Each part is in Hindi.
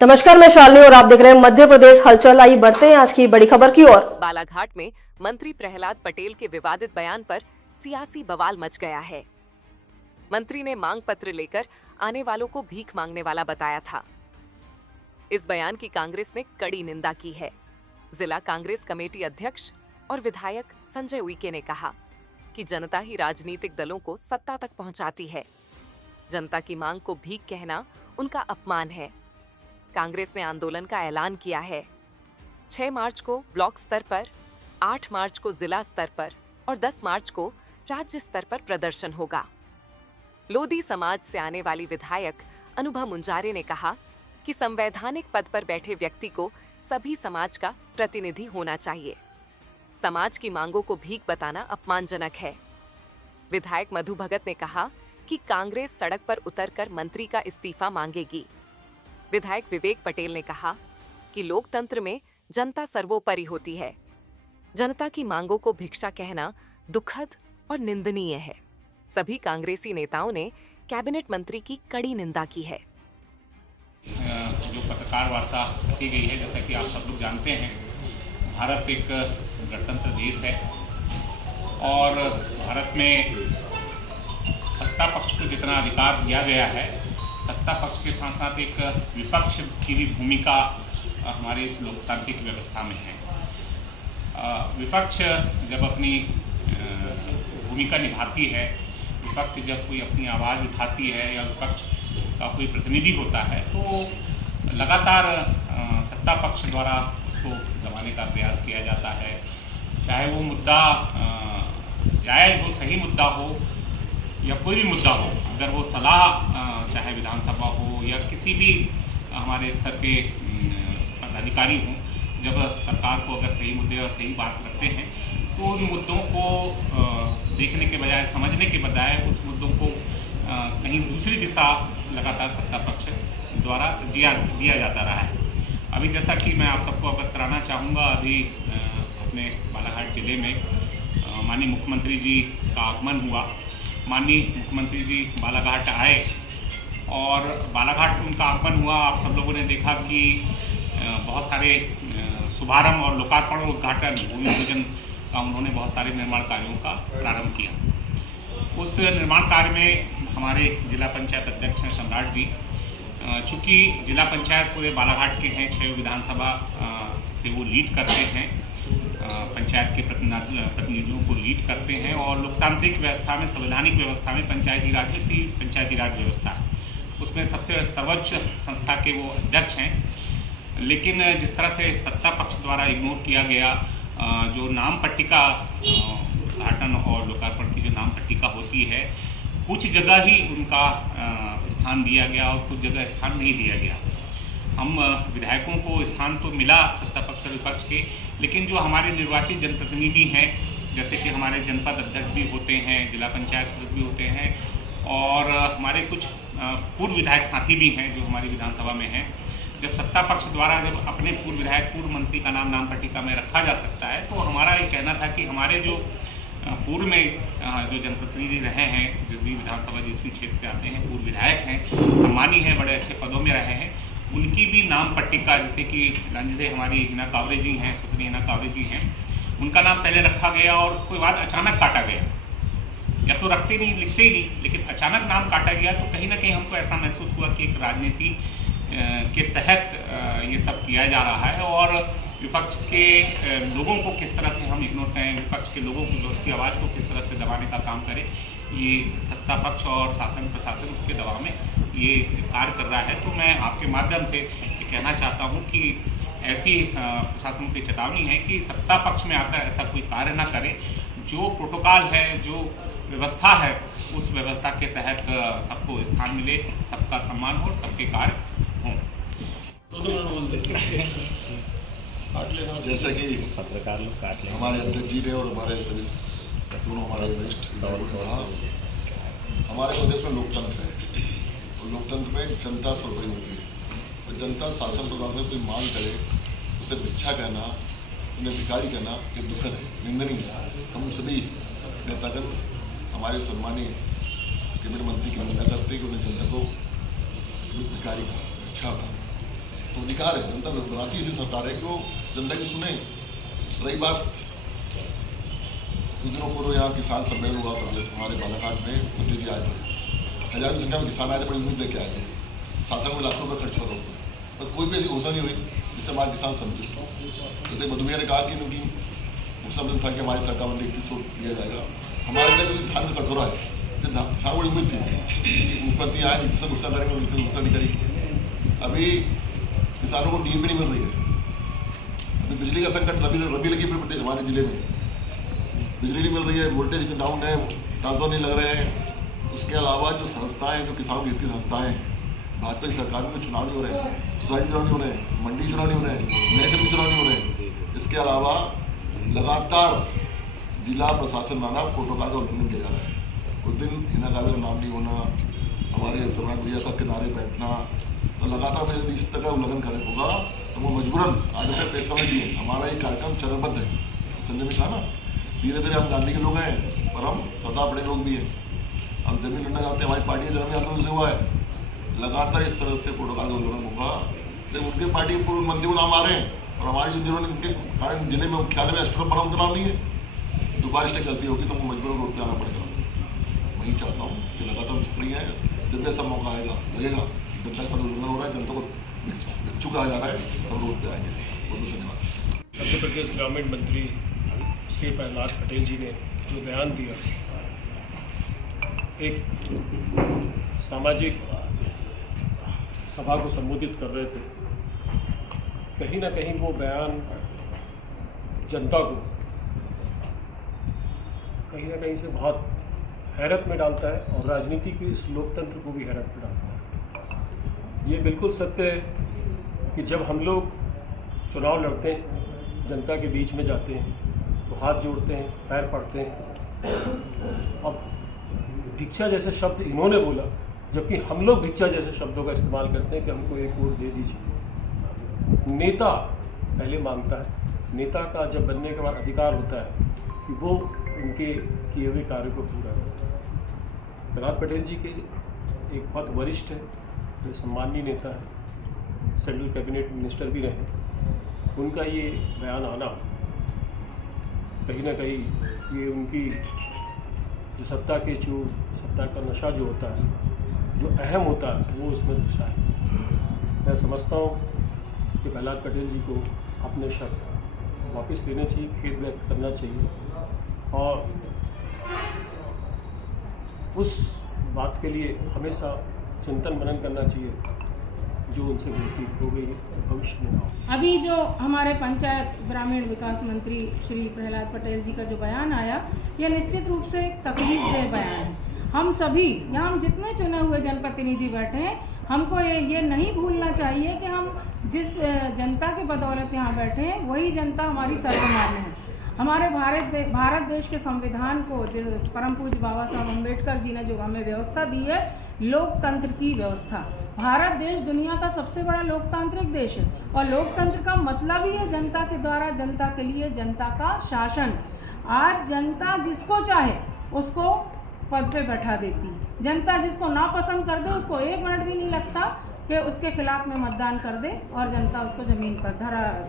नमस्कार, मैं शालिनी और आप देख रहे हैं मध्य प्रदेश हलचल। आइए बढ़ते हैं आज की बड़ी खबर की ओर। बालाघाट में मंत्री प्रहलाद पटेल के विवादित बयान पर सियासी बवाल मच गया है। मंत्री ने मांग पत्र लेकर आने वालों को भीख मांगने वाला बताया था। इस बयान की कांग्रेस ने कड़ी निंदा की है। जिला कांग्रेस कमेटी अध्यक्ष और विधायक संजय उइके ने कहा कि जनता ही राजनीतिक दलों को सत्ता तक पहुंचाती है। जनता की मांग को भीख कहना उनका अपमान है। कांग्रेस ने आंदोलन का ऐलान किया है। 6 मार्च को ब्लॉक स्तर पर, 8 मार्च को जिला स्तर पर और 10 मार्च को राज्य स्तर पर प्रदर्शन होगा। लोधी समाज से आने वाली विधायक अनुभव मुंजारे ने कहा कि संवैधानिक पद पर बैठे व्यक्ति को सभी समाज का प्रतिनिधि होना चाहिए। समाज की मांगों को भीख बताना अपमानजनक है। विधायक मधु भगत ने कहा कि कांग्रेस सड़क पर उतरकर मंत्री का इस्तीफा मांगेगी। विधायक विवेक पटेल ने कहा कि लोकतंत्र में जनता सर्वोपरि होती है। जनता की मांगों को भिक्षा कहना दुखद और निंदनीय है। सभी कांग्रेसी नेताओं ने कैबिनेट मंत्री की कड़ी निंदा की है। जो पत्रकार वार्ता की गई है, जैसा कि आप सब लोग जानते हैं, भारत एक गणतंत्र देश है और भारत में सत्ता पक्ष को जितना अधिकार दिया गया है, सत्ता पक्ष के साथ साथ एक विपक्ष की भी भूमिका हमारे इस लोकतांत्रिक व्यवस्था में है। विपक्ष जब अपनी भूमिका निभाती है, विपक्ष जब कोई अपनी आवाज़ उठाती है या विपक्ष का कोई प्रतिनिधि होता है, तो लगातार सत्ता पक्ष द्वारा उसको दबाने का प्रयास किया जाता है। चाहे वो मुद्दा जायज़ हो, सही मुद्दा हो या कोई भी मुद्दा हो, अगर वो सलाह चाहे विधानसभा हो या किसी भी हमारे स्तर के पदाधिकारी हों, जब सरकार को अगर सही मुद्दे और सही बात रखते हैं तो उन मुद्दों को देखने के बजाय, समझने के बजाय उस मुद्दों को कहीं दूसरी दिशा लगातार सत्ता पक्ष द्वारा दिया जाता रहा है। अभी जैसा कि मैं आप सबको अवगत कराना चाहूँगा, अभी अपने बालाघाट जिले में माननीय मुख्यमंत्री जी का आगमन हुआ। माननीय मुख्यमंत्री जी बालाघाट आए और बालाघाट में उनका आगमन हुआ। आप सब लोगों ने देखा कि बहुत सारे शुभारंभ और लोकार्पण और उद्घाटन, भूमि पूजन का उन्होंने बहुत सारे निर्माण कार्यों का प्रारंभ किया। उस निर्माण कार्य में हमारे जिला पंचायत अध्यक्ष हैं सम्राट जी। चूँकि जिला पंचायत पूरे बालाघाट के हैं, 6 विधानसभा से वो लीड करते हैं, पंचायत के प्रतिनिधियों को लीड करते हैं और लोकतांत्रिक व्यवस्था में, संवैधानिक व्यवस्था में पंचायती राज व्यवस्था, उसमें सबसे सर्वोच्च संस्था के वो अध्यक्ष हैं। लेकिन जिस तरह से सत्ता पक्ष द्वारा इग्नोर किया गया, जो नाम पट्टिका उद्घाटन और लोकार्पण की जो नाम पट्टिका होती है, कुछ जगह ही उनका स्थान दिया गया और कुछ जगह स्थान नहीं दिया गया। हम विधायकों को स्थान तो मिला सत्ता पक्ष और विपक्ष के, लेकिन जो हमारे निर्वाचित जनप्रतिनिधि हैं, जैसे कि हमारे जनपद अध्यक्ष भी होते हैं, जिला पंचायत सदस्य भी होते हैं और हमारे कुछ पूर्व विधायक साथी भी हैं जो हमारी विधानसभा में हैं। जब सत्ता पक्ष द्वारा जब अपने पूर्व विधायक, पूर्व मंत्री का नाम पट्टिका में रखा जा सकता है, तो हमारा ये कहना था कि हमारे जो पूर्व में जो जनप्रतिनिधि रहे हैं, जिस भी विधानसभा जिस भी क्षेत्र से आते हैं, पूर्व विधायक हैं, सम्मानी हैं, बड़े अच्छे पदों में रहे हैं, उनकी भी नाम पट्टिका, जैसे कि रंजित हमारी हिना कावरे जी हैं, सुश्री हिना कावरे जी हैं, उनका नाम पहले रखा गया और उसके बाद अचानक काटा गया। या तो रखते नहीं, लिखते ही नहीं, लेकिन अचानक नाम काटा गया। तो कहीं ना कहीं हमको ऐसा महसूस हुआ कि एक राजनीति के तहत ये सब किया जा रहा है और विपक्ष के लोगों को किस तरह से हम इग्नोर करें, विपक्ष के लोगों की आवाज़ को किस तरह से दबाने का काम करें, ये सत्ता पक्ष और शासन प्रशासन उसके दबाव में ये कार्य कर रहा है। तो मैं आपके माध्यम से ये कहना चाहता हूँ कि ऐसी प्रशासन की चेतावनी है कि सत्ता पक्ष में आकर ऐसा कोई कार्य ना करें। जो प्रोटोकॉल है, जो व्यवस्था है, उस व्यवस्था के तहत सबको स्थान मिले, सबका सम्मान हो, सबके कार्य हों। जैसा कि पत्रकार लोग काट लें, हमारे अध्यक्ष जी ने और हमारे सभी दोनों हमारे वरिष्ठ विधायकों ने कहा, हमारे प्रदेश में लोकतंत्र है और लोकतंत्र में जनता सर्वोपरि होती है और जनता शासन प्रशासन से कोई मांग करे, उसे भिक्षा कहना, उन्हें भिखारी कहना ये दुखद है, निंदनीय है। हम सभी नेतागण हमारे सम्मानीय कैबिनेट मंत्री की निंदा करते हैं कि उन्हें जनता को भिखारी का, भिक्षा का। तो अधिकार है, जनता बनाती ऐसी सरकार है कि वो जनता की सुने। रही बात कुछ दिनों पूर्व यहाँ किसान सम्मेलन हुआ प्रदेश हमारे बालाघाट में, मोदी जी आए थे, हजारों की संख्या में किसान आए थे, बड़ी उम्मीद लेके आए थे, 7 में लाखों रुपये खर्च हो रहा उसमें, पर कोई भी ऐसी घोषणा नहीं हुई जिससे हमारे किसान संतुष्ट हो। जैसे मधुमिया ने कहा कि उनकी मुख्यमंत्री था कि हमारी सरकार में 3100 दिया जाएगा, हमारे लिए जो धान का कटोरा है, किसान बड़ी उम्मीद थी मुख्यमंत्री आए 3100 गुस्सा करेंगे, 3100 गुस्सा नहीं करेगी। अभी किसानों को डीएपी नहीं मिल रही है, अभी बिजली का संकट रबी लगी प्रदेश हमारे जिले में, बिजली नहीं मिल रही है, वोल्टेज डाउन है, ट्रांसफर नहीं लग रहे हैं। उसके अलावा जो संस्थाएं, जो किसानों की हित संस्थाएं, भाजपा की सरकार में चुनाव नहीं हो रहे हैं, सोसाइटी चुनाव नहीं हो रहे हैं, मंडी चुनाव नहीं हो रहे हैं, नए सभी चुनाव नहीं हो रहे हैं। इसके अलावा लगातार जिला प्रशासन द्वारा प्रोटोकॉल का उल्लंघन किया जा रहा है। उस दिन हिना काबे का नाम नहीं होना, हमारे सरनाथ भैया का किनारे बैठना, तो लगातार यदि इस तरह का उल्लंघन करे होगा तो वो मजबूरन आज तक पैसा में दिए। हमारा ये कार्यक्रम चरणबद्ध है, संजय ने कहा ना, धीरे धीरे हम गांधी के लोग हैं पर हम सरदार बड़े लोग भी हैं। हम जमीन लड़ना चाहते हैं, हमारी पार्टी का जन्म आंदोलन से हुआ है। लगातार इस तरह से प्रोटोकॉल का उल्लंघन होगा, लेकिन उनके पार्टी के पूर्व मंत्री को नाम आ रहे हैं और हमारी जिन्होंने उनके कारण जिले में मुख्यालय में एस्ट्रो पर उनका नाम नहीं है। तो बारिश गलती होगी तो वो मजबूर रोड पर आना पड़ेगा। वही चाहता हूँ कि लगातार सक्रिय है, जब ऐसा मौका आएगा लगेगा जनता का उल्लंघन हो रहा है, जनता को चुका जा रहा है, हम रोड पर आएंगे। बहुत बहुत धन्यवाद। मध्य प्रदेश ग्रामीण मंत्री श्री प्रहलाद पटेल जी ने जो बयान दिया, एक सामाजिक सभा को संबोधित कर रहे थे, कहीं ना कहीं वो बयान जनता को कहीं ना कहीं से बहुत हैरत में डालता है और राजनीति के इस लोकतंत्र को भी हैरत में डालता है। ये बिल्कुल सत्य है कि जब हम लोग चुनाव लड़ते हैं, जनता के बीच में जाते हैं तो हाथ जोड़ते हैं, पैर पड़ते हैं। अब भिक्षा जैसे शब्द इन्होंने बोला, जबकि हम लोग भिक्षा जैसे शब्दों का इस्तेमाल करते हैं कि हमको एक वोट दे दीजिए। नेता पहले मांगता है, नेता का जब बनने के बाद अधिकार होता है कि वो उनके किए हुए कार्य को पूरा करता है। प्रहलाद पटेल जी के एक बहुत वरिष्ठ है, वे सम्माननीय नेता है, सेंट्रल कैबिनेट मिनिस्टर भी रहे। उनका ये बयान आना कहीं ना कहीं ये उनकी जो सत्ता के चूर, सत्ता का नशा जो होता है, जो अहम होता है, वो उसमें नशा है। मैं समझता हूँ कि प्रहलाद पटेल जी को अपने शब्द वापस लेने चाहिए, खेद व्यक्त करना चाहिए और उस बात के लिए हमेशा चिंतन मनन करना चाहिए जो उनसे गलती हो गई है भविष्य में ना हो। अभी जो हमारे पंचायत ग्रामीण विकास मंत्री श्री प्रहलाद पटेल जी का जो बयान आया, यह निश्चित रूप से एक तकलीफदेह बयान है। हम सभी यहाँ हम जितने चुने हुए जनप्रतिनिधि बैठे हैं, हमको ये नहीं भूलना चाहिए कि हम जिस जनता के बदौलत यहाँ बैठे हैं वही जनता हमारी सर्वमान्य है। हमारे भारत देश के संविधान को जो परम पूज्य बाबा साहब अम्बेडकर जी ने जो हमें व्यवस्था दी है, लोकतंत्र की व्यवस्था। भारत देश दुनिया का सबसे बड़ा लोकतांत्रिक देश है और लोकतंत्र का मतलब ही है जनता के द्वारा, जनता के लिए, जनता का शासन। आज जनता जिसको चाहे उसको पद पे बैठा देती है। जनता जिसको ना पसंद कर दे उसको 1 मिनट भी नहीं लगता कि उसके खिलाफ में मतदान कर दे और जनता उसको ज़मीन पर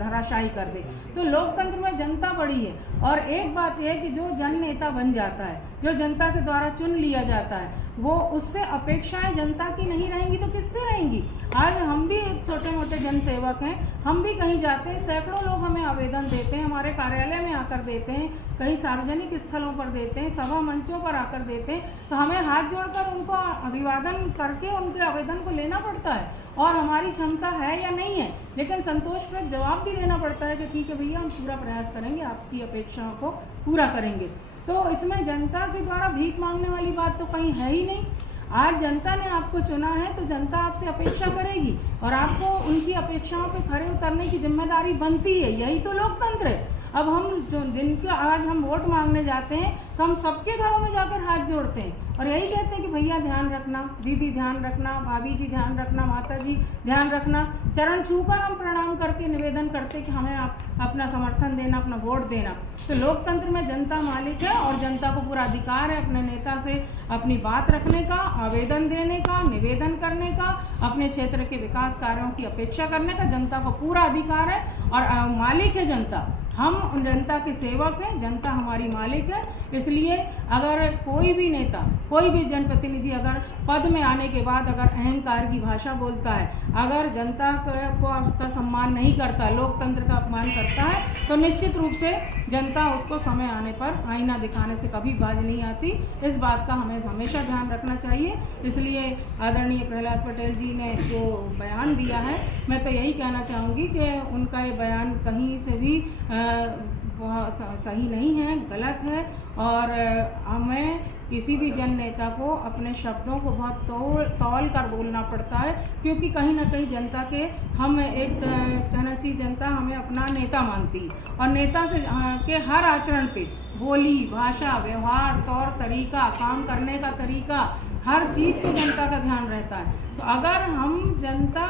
धराशायी कर दे। तो लोकतंत्र में जनता बड़ी है। और एक बात यह है कि जो जन नेता बन जाता है, जो जनता के द्वारा चुन लिया जाता है, वो उससे अपेक्षाएं जनता की नहीं रहेंगी तो किससे रहेंगी। आज हम भी एक छोटे मोटे जनसेवक हैं, हम भी कहीं जाते हैं, सैकड़ों लोग हमें आवेदन देते हैं, हमारे कार्यालय में आकर देते हैं, कहीं सार्वजनिक स्थलों पर देते हैं, सभा मंचों पर आकर देते हैं, तो हमें हाथ जोड़कर उनको अभिवादन करके उनके आवेदन को लेना पड़ता है और हमारी क्षमता है या नहीं है, लेकिन संतोषप्रद जवाब भी देना पड़ता है कि ठीक है भैया, हम पूरा प्रयास करेंगे, आपकी अपेक्षाओं को पूरा करेंगे। तो इसमें जनता के द्वारा भीख मांगने वाली बात तो कहीं है ही नहीं। आज जनता ने आपको चुना है तो जनता आपसे अपेक्षा करेगी और आपको उनकी अपेक्षाओं पे खरे उतरने की जिम्मेदारी बनती है। यही तो लोकतंत्र है। अब हम जो जिनका आज हम वोट मांगने जाते हैं तो हम सबके घरों में जाकर हाथ जोड़ते हैं और यही कहते हैं कि भैया ध्यान रखना, दीदी ध्यान रखना, भाभी जी ध्यान रखना, माता जी ध्यान रखना। चरण छूकर हम प्रणाम करके निवेदन करते कि हमें आप अपना समर्थन देना, अपना वोट देना। तो लोकतंत्र में जनता मालिक है और जनता को पूरा अधिकार है अपने नेता से अपनी बात रखने का, आवेदन देने का, निवेदन करने का, अपने क्षेत्र के विकास कार्यों की अपेक्षा करने का। जनता को पूरा अधिकार है और मालिक है जनता। हम जनता के सेवक हैं, जनता हमारी मालिक है। इसलिए अगर कोई भी नेता, कोई भी जनप्रतिनिधि अगर पद में आने के बाद अगर अहंकार की भाषा बोलता है, अगर जनता को उसका सम्मान नहीं करता, लोकतंत्र का अपमान करता है, तो निश्चित रूप से जनता उसको समय आने पर आईना दिखाने से कभी बाज नहीं आती। इस बात का हमें हमेशा ध्यान रखना चाहिए। इसलिए आदरणीय प्रहलाद पटेल जी ने जो बयान दिया है, मैं तो यही कहना चाहूँगी कि उनका ये बयान कहीं से भी सही नहीं है, गलत है और हमें किसी भी जन नेता को अपने शब्दों को बहुत तौल कर बोलना पड़ता है, क्योंकि कहीं ना कहीं जनता के हम एक कहना चाहिए जनता हमें अपना नेता मानती है और नेता से के हर आचरण पे, बोली, भाषा, व्यवहार, तौर तरीका, काम करने का तरीका, हर चीज़ पे जनता का ध्यान रहता है। तो अगर हम जनता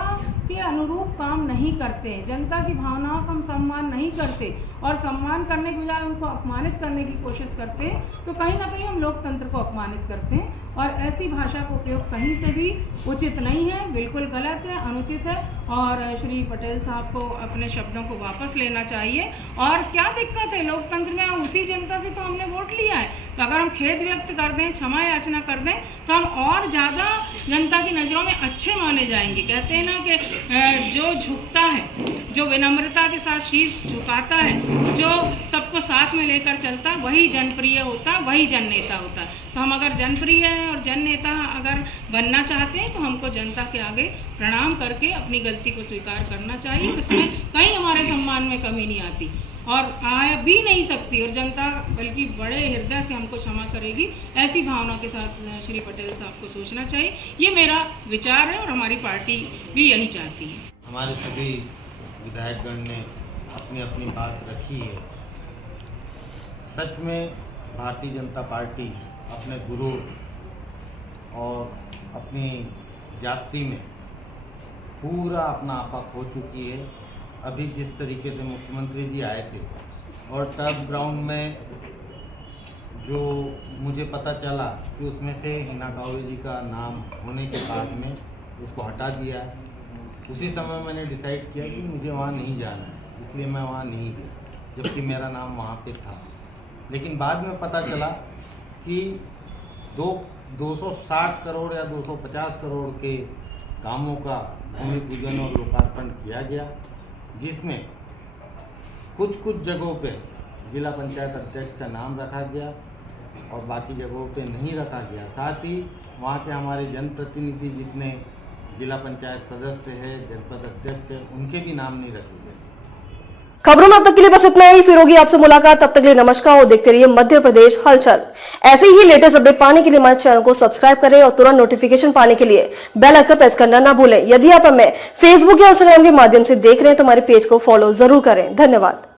के अनुरूप काम नहीं करते, जनता की भावनाओं का हम सम्मान नहीं करते और सम्मान करने के बजाय उनको अपमानित करने की कोशिश करते हैं, तो कहीं ना कहीं हम लोकतंत्र को अपमानित करते हैं और ऐसी भाषा का उपयोग कहीं से भी उचित नहीं है, बिल्कुल गलत है, अनुचित है और श्री पटेल साहब को अपने शब्दों को वापस लेना चाहिए। और क्या दिक्कत है लोकतंत्र में, उसी जनता से तो हमने वोट लिया है, तो अगर हम खेद व्यक्त कर दें, क्षमा याचना कर दें, तो हम और ज़्यादा जनता की नज़रों में अच्छे माने जाएंगे। कहते हैं ना कि जो झुकता है, जो विनम्रता के साथ शीश झुकाता है, जो सबको साथ में लेकर चलता है, वही जनप्रिय होता है, वही जन नेता होता है। तो हम अगर जनप्रिय हैं और जन नेता अगर बनना चाहते हैं तो हमको जनता के आगे प्रणाम करके अपनी गलती को स्वीकार करना चाहिए। इसमें कहीं हमारे सम्मान में कमी नहीं आती और आ भी नहीं सकती और जनता बल्कि बड़े हृदय से हमको क्षमा करेगी। ऐसी भावना के साथ श्री पटेल साहब को सोचना चाहिए। ये मेरा विचार है और हमारी पार्टी भी यही चाहती है। हमारे सभी विधायकगण ने अपनी अपनी बात रखी है। सच में भारतीय जनता पार्टी अपने गुरु और अपनी जाति में पूरा अपना आपा खो चुकी है। अभी जिस तरीके से मुख्यमंत्री जी आए थे और टर्फ ग्राउंड में जो मुझे पता चला कि उसमें से हिना कांवरे जी का नाम होने के बाद में उसको हटा दिया है, उसी समय मैंने डिसाइड किया कि मुझे वहाँ नहीं जाना है, इसलिए मैं वहाँ नहीं गया, जबकि मेरा नाम वहाँ पे था। लेकिन बाद में पता चला कि 260 करोड़ या 250 करोड़ के कामों का भूमि पूजन और लोकार्पण किया गया, जिसमें कुछ जगहों पे जिला पंचायत अध्यक्ष का नाम रखा गया और बाकी जगहों पे नहीं रखा गया। साथ ही वहाँ के हमारे जनप्रतिनिधि जितने जिला पंचायत सदस्य है, जनपद अध्यक्ष है, उनके भी नाम नहीं रखे गए। खबरों में अब तक के लिए बस इतना ही। फिर होगी आपसे मुलाकात, तब तक के लिए नमस्कार और देखते रहिए मध्य प्रदेश हलचल। ऐसे ही लेटेस्ट अपडेट पाने के लिए हमारे चैनल को सब्सक्राइब करें और तुरंत नोटिफिकेशन पाने के लिए बेल आइकन प्रेस करना ना भूलें। यदि आप हमें फेसबुक या इंस्टाग्राम के माध्यम से देख रहे हैं तो हमारे पेज को फॉलो जरूर करें। धन्यवाद।